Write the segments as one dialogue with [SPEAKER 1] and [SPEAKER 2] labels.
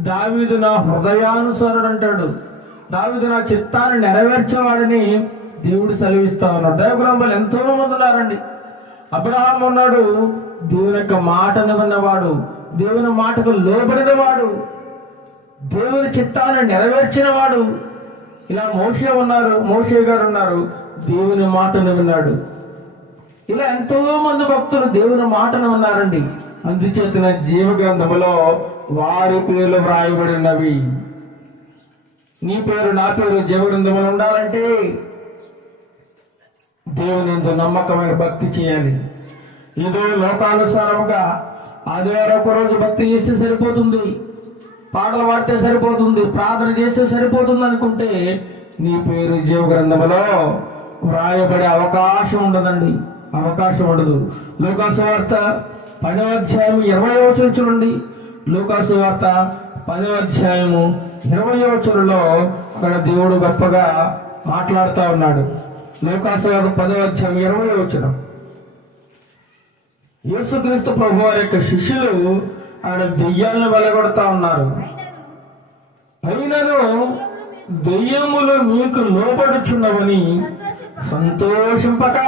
[SPEAKER 1] దావీదు నా హృదయానుసారుడు అంటాడు. దావీదు నా చిత్తాన్ని నెరవేర్చేవాడని దేవుడు సెలవిస్తా ఉన్నాడు. దైవగ్రంథాలు ఎంతో మంది ఉన్నారండి. అబ్రహాం ఉన్నాడు. దేవుని యొక్క మాటను విన్నవాడు దేవుని మాటకు లోబడినవాడు. దేవుని చిత్తాన్ని నెరవేర్చినవాడు. ఇలా మోషే ఉన్నారు. మోషే గారు ఉన్నారు. దేవుని మాటను విన్నాడు. ఇలా ఎంతో మంది భక్తులు దేవుని మాటను ఉన్నారండి అందుచేతన జీవ గ్రంథములో వారి పేర్లు వ్రాయబడినవి. నీ పేరు నా పేరు జీవ గ్రంథములు ఉండాలంటే దేవుని ఎందు నమ్మకమైన భక్తి చేయాలి. ఏదో లోకానుసారముగా ఆదివారం ఒక రోజు భక్తి చేస్తే సరిపోతుంది. పాటలు పాడితే సరిపోతుంది. ప్రార్థన చేస్తే సరిపోతుంది అనుకుంటే నీ పేరు జీవ గ్రంథములో వ్రాయబడే అవకాశం ఉండదండి. అవకాశం ఉండదు. లోకాసు వార్త పదవ అధ్యాయము ఇరవై వచనం చూడండి లూకాసు వార్త పదవ అధ్యాయము ఇరవై వచనంలో అక్కడ దేవుడు గొప్పగా మాట్లాడుతూ ఉన్నాడు. లూకాసు వార్త పదవ అధ్యాయం ఇరవై వచనం. యేసుక్రీస్తు ప్రభు వారి యొక్క శిష్యులు ఆయన దెయ్యాలను వెలగొడతా ఉన్నారు. అయినను దెయ్యములు మీకు లోపడుచున్నవని సంతోషింపక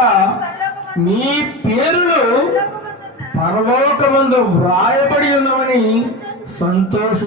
[SPEAKER 1] మీ పేర్లు పరలోకమందు వ్రాయబడి ఉన్నవని సంతోష